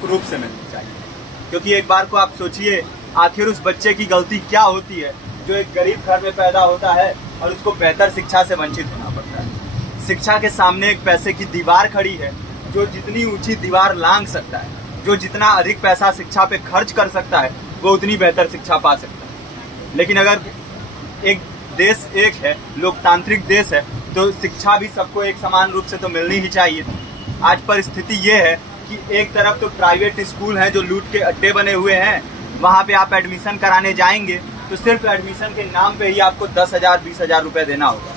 निःशुल्क रूप से मिलनी चाहिए। क्योंकि एक बार को आप सोचिए, आखिर उस बच्चे की गलती क्या होती है जो एक गरीब घर में पैदा होता है और उसको बेहतर शिक्षा से वंचित होना पड़ता है। शिक्षा के सामने एक पैसे की दीवार खड़ी है, जो जितनी ऊंची दीवार लांघ सकता है, जो जितना अधिक पैसा शिक्षा पे खर्च कर सकता है, वो उतनी बेहतर शिक्षा पा सकता है। लेकिन अगर एक देश एक है, लोकतांत्रिक देश है, तो शिक्षा भी सबको एक समान रूप से तो मिलनी ही चाहिए। आज परिस्थिति ये है कि एक तरफ तो प्राइवेट स्कूल हैं जो लूट के अड्डे बने हुए हैं, वहाँ पे आप एडमिशन कराने जाएंगे तो सिर्फ एडमिशन के नाम पे ही आपको 10,000 20,000 रुपये देना होगा।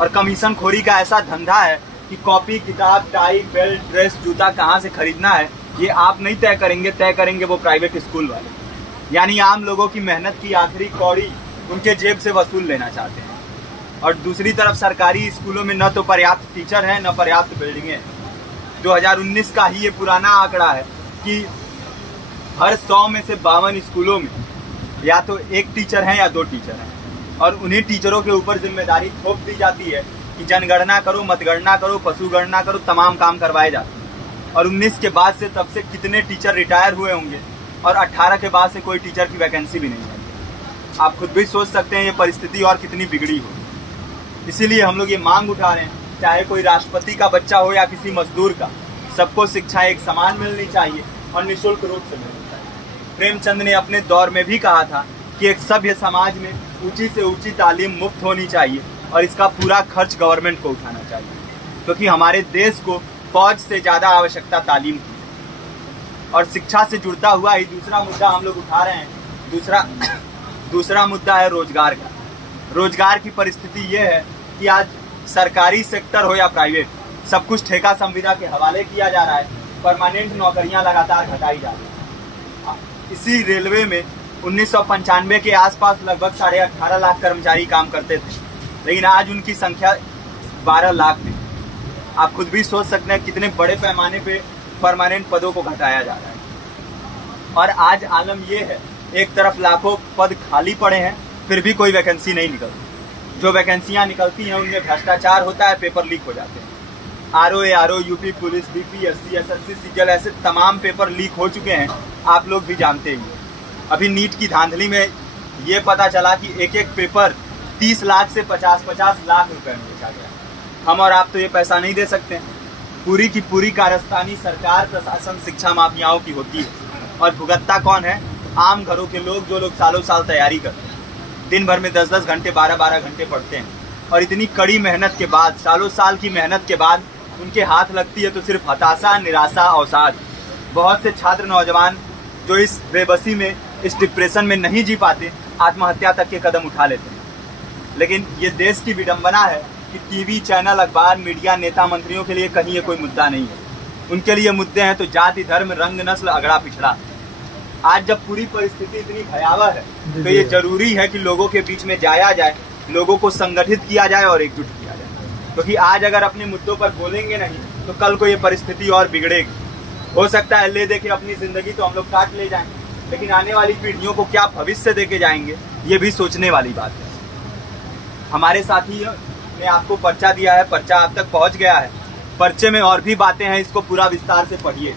और कमीशन खोरी का ऐसा धंधा है कि कॉपी, किताब, टाई, बेल्ट, ड्रेस, जूता कहाँ से खरीदना है ये आप नहीं तय करेंगे वो प्राइवेट स्कूल वाले। यानी आम लोगों की मेहनत की आखिरी कौड़ी उनके जेब से वसूल लेना चाहते हैं। और दूसरी तरफ सरकारी स्कूलों में न तो पर्याप्त टीचर हैं, न पर्याप्त बिल्डिंगें हैं। 2019 का ही ये पुराना आंकड़ा है कि हर 100 में से 52 स्कूलों में या तो एक टीचर है या 2 टीचर हैं। और उन्हीं टीचरों के ऊपर जिम्मेदारी थोप दी जाती है कि जनगणना करो, मतगणना करो, पशु गणना करो, तमाम काम करवाए जाते हैं। और 19 के बाद से तब से कितने टीचर रिटायर हुए होंगे और 18 के बाद से कोई टीचर की वैकेंसी भी नहीं है। आप खुद भी सोच सकते हैं ये परिस्थिति और कितनी बिगड़ी हो। इसीलिए हम लोग ये मांग उठा रहे हैं, चाहे कोई राष्ट्रपति का बच्चा हो या किसी मजदूर का, सबको शिक्षा एक समान मिलनी चाहिए और निःशुल्क रूप से मिलनी चाहिए। प्रेमचंद ने अपने दौर में भी कहा था कि एक सभ्य समाज में ऊंची से ऊंची तालीम मुफ्त होनी चाहिए और इसका पूरा खर्च गवर्नमेंट को उठाना चाहिए, क्योंकि हमारे देश को फौज से ज़्यादा आवश्यकता तालीम की। और शिक्षा से जुड़ता हुआ ही दूसरा मुद्दा हम लोग उठा रहे हैं। दूसरा मुद्दा है रोजगार का। रोजगार की परिस्थिति ये है कि आज सरकारी सेक्टर हो या प्राइवेट, सब कुछ ठेका संविदा के हवाले किया जा रहा है। परमानेंट नौकरियां लगातार घटाई जा रही हैं। इसी रेलवे में 1995 के आसपास लगभग 18.5 लाख कर्मचारी काम करते थे, लेकिन आज उनकी संख्या 12 लाख थी। आप खुद भी सोच सकते हैं कितने बड़े पैमाने पे परमानेंट पदों को घटाया जा रहा है। और आज आलम ये है, एक तरफ लाखों पद खाली पड़े हैं, फिर भी कोई वैकेंसी नहीं निकलती। जो वैकेंसियां निकलती हैं उनमें भ्रष्टाचार होता है, पेपर लीक हो जाते हैं। RO, UP police, BPSC, SSC, CGL, ऐसे तमाम पेपर लीक हो चुके हैं, आप लोग भी जानते ही हैं। अभी नीट की धांधली में ये पता चला कि एक एक पेपर 30 लाख से 50-50 लाख रुपए में बेचा गया। हम और आप तो ये पैसा नहीं दे सकते। पूरी की पूरी कारस्तानी सरकार, प्रशासन, शिक्षा माफियाओं की होती है। और भुगतता कौन है? आम घरों के लोग, जो लोग सालों साल तैयारी करते हैं, दिन भर में 10-10 घंटे, 12-12 घंटे पढ़ते हैं। और इतनी कड़ी मेहनत के बाद, सालों साल की मेहनत के बाद उनके हाथ लगती है तो सिर्फ हताशा, निराशा, अवसाद। बहुत से छात्र नौजवान जो इस बेबसी में, इस डिप्रेशन में नहीं जी पाते, आत्महत्या तक के कदम उठा लेते हैं। लेकिन ये देश की विडंबना है कि टीवी चैनल, अखबार, मीडिया, नेता, मंत्रियों के लिए कहीं ये कोई मुद्दा नहीं है। उनके लिए मुद्दे हैं तो जाति, धर्म, रंग, नस्ल, अगड़ा पिछड़ा। आज जब पूरी परिस्थिति इतनी भयावह है तो ये जरूरी है कि लोगों के बीच में जाया जाए, लोगों को संगठित किया जाए और एकजुट किया जाए। क्योंकि आज अगर अपने मुद्दों पर बोलेंगे नहीं तो कल को ये परिस्थिति और बिगड़ेगी। हो सकता है ले देके अपनी जिंदगी तो हम लोग काट ले जाएं, लेकिन आने वाली पीढ़ियों को क्या भविष्य देके जाएंगे, ये भी सोचने वाली बात है। हमारे साथी ने आपको पर्चा दिया है, पर्चा आप तक पहुंच गया है। पर्चे में और भी बातें हैं, इसको पूरा विस्तार से पढ़िए।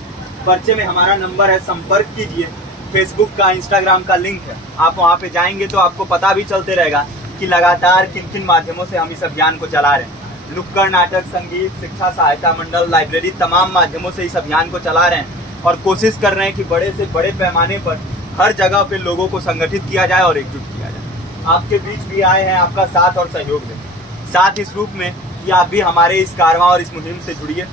पर्चे में हमारा नंबर है, संपर्क कीजिए। फेसबुक का, इंस्टाग्राम का लिंक है, आप वहाँ पे जाएंगे तो आपको पता भी चलते रहेगा कि लगातार किन किन माध्यमों से हम इस अभियान को चला रहे हैं। नुक्कड़ नाटक, संगीत, शिक्षा सहायता मंडल, लाइब्रेरी, तमाम माध्यमों से इस अभियान को चला रहे हैं और कोशिश कर रहे हैं कि बड़े से बड़े पैमाने पर हर जगह पे लोगों को संगठित किया जाए और एकजुट किया जाए। आपके बीच भी आए हैं आपका साथ और सहयोग दें। साथ इस रूप में कि आप भी हमारे इस कारवां और इस मुहिम से जुड़िए।